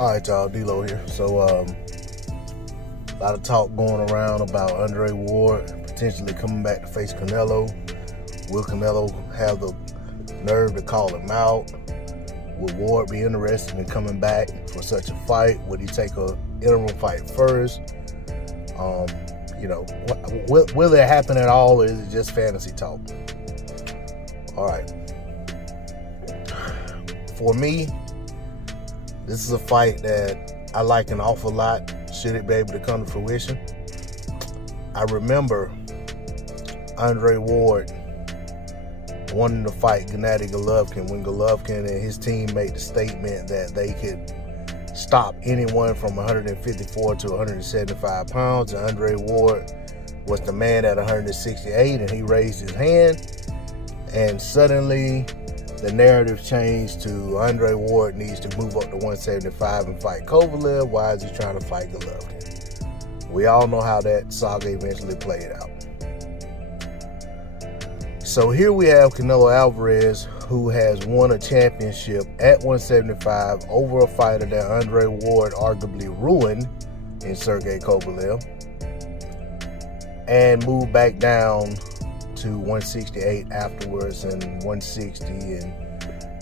All right, y'all, D-Lo here. So, a lot of talk going around about Andre Ward potentially coming back to face Canelo. Will Canelo have the nerve to call him out? Would Ward be interested in coming back for such a fight? Would he take an interim fight first? Will it happen at all, or is it just fantasy talk? All right. For me, this is a fight that I like an awful lot, should it be able to come to fruition. I remember Andre Ward wanting to fight Gennady Golovkin when Golovkin and his team made the statement that they could stop anyone from 154 to 175 pounds. And Andre Ward was the man at 168, and he raised his hand. And suddenly, the narrative changed to Andre Ward needs to move up to 175 and fight Kovalev. Why is he trying to fight Golovkin? We all know how that saga eventually played out. So here we have Canelo Alvarez, who has won a championship at 175 over a fighter that Andre Ward arguably ruined in Sergey Kovalev, and moved back down to 168 afterwards, and 160, and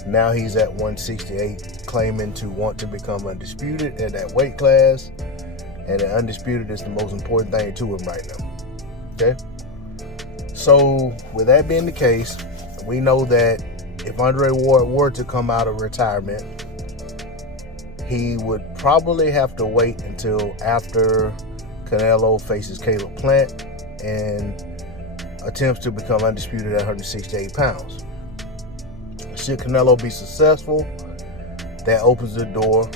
now he's at 168, claiming to want to become undisputed at that weight class, and the undisputed is the most important thing to him right now. Okay, so with that being the case, we know that if Andre Ward were to come out of retirement, he would probably have to wait until after Canelo faces Caleb Plant and attempts to become undisputed at 168 pounds. Should Canelo be successful, that opens the door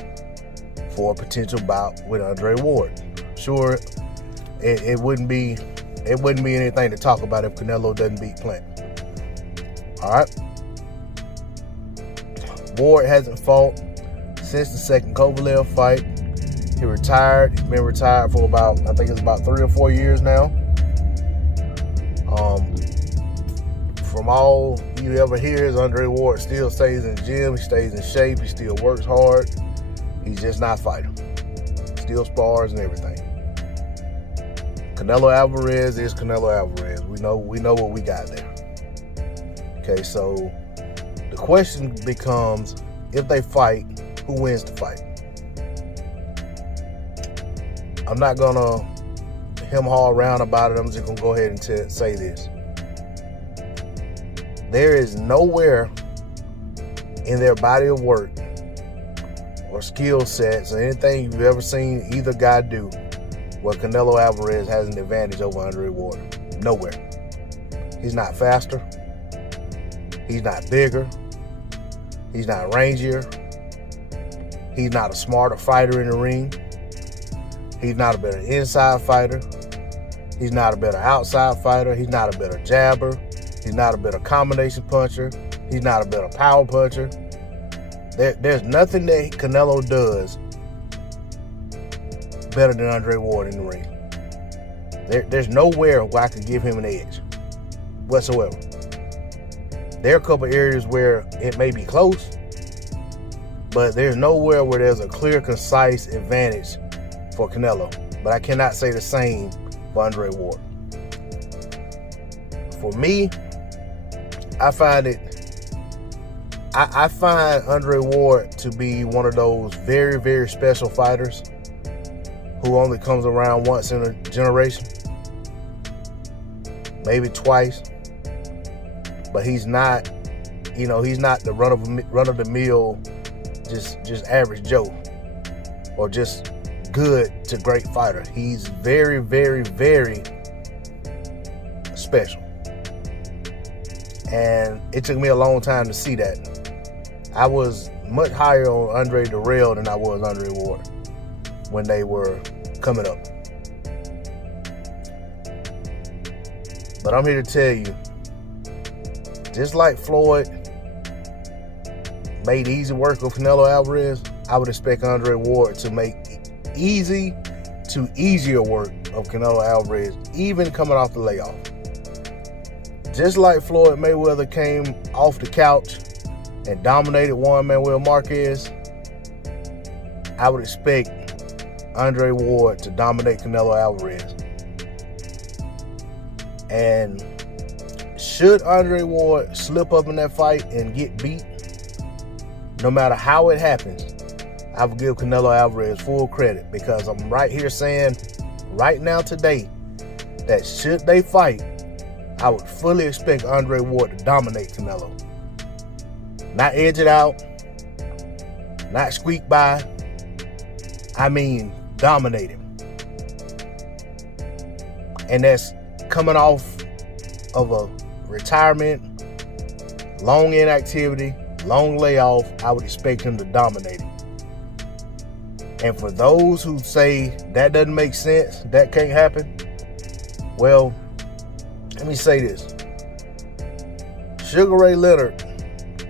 for a potential bout with Andre Ward. Sure, it wouldn't be anything to talk about if Canelo doesn't beat Plant. All right. Ward hasn't fought since the second Kovalev fight. He retired. He's been retired for about 3 or 4 years now. From all you ever hear is Andre Ward still stays in the gym, he stays in shape, he still works hard. He's just not fighting. Still spars and everything. Canelo Alvarez is Canelo Alvarez. We know what we got there. Okay, so the question becomes, if they fight, who wins the fight? I'm not gonna hem-haw around about it. I'm just gonna go ahead and say this. There is nowhere in their body of work or skill sets or anything you've ever seen either guy do where Canelo Alvarez has an advantage over Andre Ward. Nowhere. He's not faster. He's not bigger. He's not rangier. He's not a smarter fighter in the ring. He's not a better inside fighter. He's not a better outside fighter. He's not a better jabber. He's not a better combination puncher. He's not a better power puncher. There's nothing that Canelo does better than Andre Ward in the ring. There's nowhere where I could give him an edge whatsoever. There are a couple areas where it may be close, but there's nowhere where there's a clear, concise advantage for Canelo. But I cannot say the same for Andre Ward. For me, I find Andre Ward to be one of those very, very special fighters who only comes around once in a generation, maybe twice. But he's not, he's not the run of the mill, just average Joe, or just good to great fighter. He's very, very, very special. And it took me a long time to see that. I was much higher on Andre Darrell than I was Andre Ward when they were coming up. But I'm here to tell you, just like Floyd made easy work with Canelo Alvarez, I would expect Andre Ward to make easy to easier work of Canelo Alvarez, even coming off the layoff. Just like Floyd Mayweather came off the couch and dominated Juan Manuel Marquez, I would expect Andre Ward to dominate Canelo Alvarez. And should Andre Ward slip up in that fight and get beat, no matter how it happens, I would give Canelo Alvarez full credit, because I'm right here saying right now today that should they fight, I would fully expect Andre Ward to dominate Canelo. Not edge it out, not squeak by. I mean, dominate him. And that's coming off of a retirement, long inactivity, long layoff. I would expect him to dominate him. And for those who say that doesn't make sense, that can't happen, well, let me say this. Sugar Ray Leonard,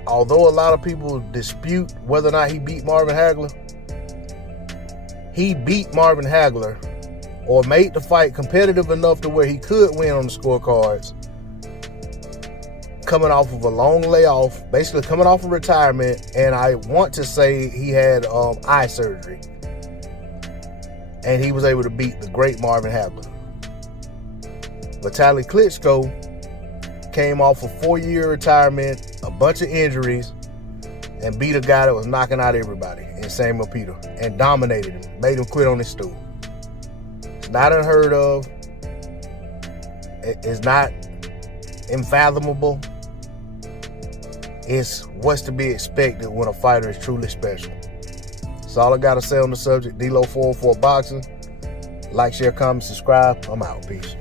although a lot of people dispute whether or not he beat Marvin Hagler, he beat Marvin Hagler, or made the fight competitive enough to where he could win on the scorecards, coming off of a long layoff, basically coming off of retirement, and I want to say he had eye surgery. And he was able to beat the great Marvin Hagler. Vitaly Klitschko came off a 4-year retirement, a bunch of injuries, and beat a guy that was knocking out everybody in Samuel Peter and dominated him, made him quit on his stool. It's not unheard of. It's not unfathomable. It's what's to be expected when a fighter is truly special. That's all I got to say on the subject. D-Lo 404 Boxing. Like, share, comment, subscribe. I'm out. Peace.